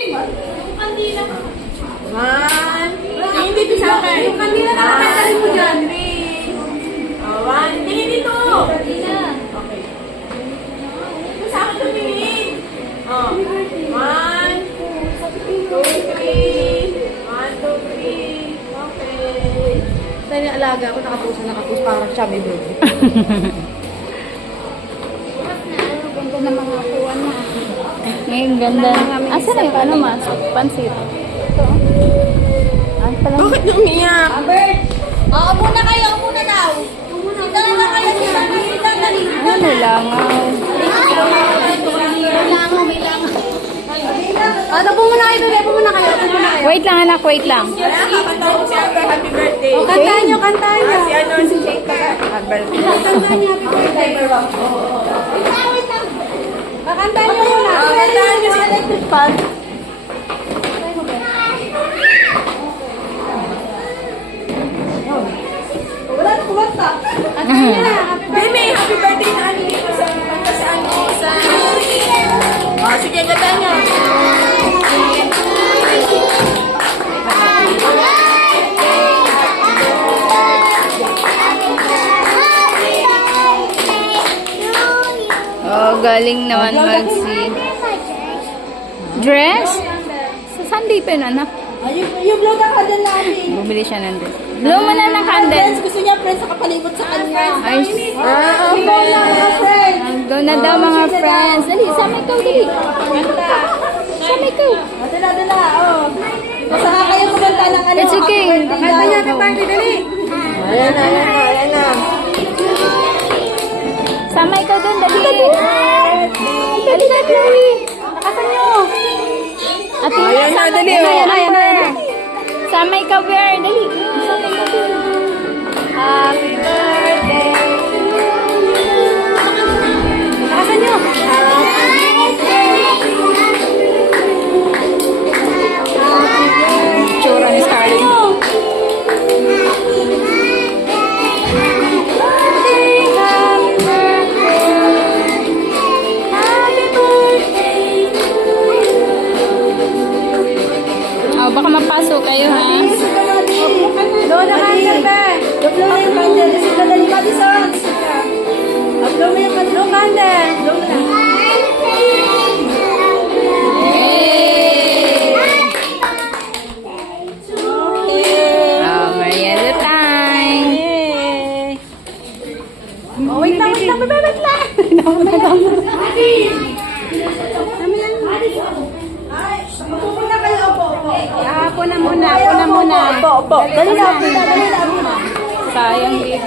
One. Tingin dito sa akin. Yung kanila na nakakatarin mo dyan. One. Tingin dito. Okay. Sa akin tumingin. One. Two, three. One, two, three. Okay. Dahil yung alaga ako, nakapus parang siya may baby. Ganda na mga kuwan na. Ngayon, ganda. Asa na yung ano mas? Pansit. Ito. Ano pala? Bakit niyo umiyak? Oo, muna kayo, muna daw. Sita na kayo, sita na. Ano langaw? Tapo muna kayo doon. Tapo muna kayo. Wait lang anak, wait lang. Kakantahin ko si Amber, happy birthday. Oh, Kantahin nyo. Si ano, si Jake ka. Happy birthday. Kantahan niyo, happy birthday. Kakantahan niyo muna. Kantahin nyo si Electric Fan. Wala na kumanta. Baby, happy birthday na ano dito sa sige, kantahin nyo. Oh, galing naman magsi. Dress? Sa Sunday pa yun, anak. Yung blow na candle natin. Bumili siya ng dress. Blow mo na ng candle. Friends, gusto niya friends nakapalibot sa kanya. Ay, Ikaw na mga friends. go na daw mga friends. Dali, sama ikaw, dali. Kanta. Sama ikaw. Dala, oh. Basta ka kayo kumanta ng ano. It's okay. Kanta niya ng party, dali. Ayan na. Sama ikaw doon, dali. Dali, dali. Nakasan niyo. Ate, Ayan na, dali. Ayan na. Sama ikaw, Bear. Dali. Sama ikaw, Bear. Happy birthday. Nakasan niyo. Tsura ni Scarlett. Oh, baka mapasok kayo, ha? Blow na candle, be. Blow na yung candle. Kasi dala ni Madison. Blow mo yung candle. Blow candle. Blow na lang. Oh, merienda time. Oh, wait lang. Wait lang. Upo na kayo, opo. Ako na muna. Opo. Dali na. Sayang din.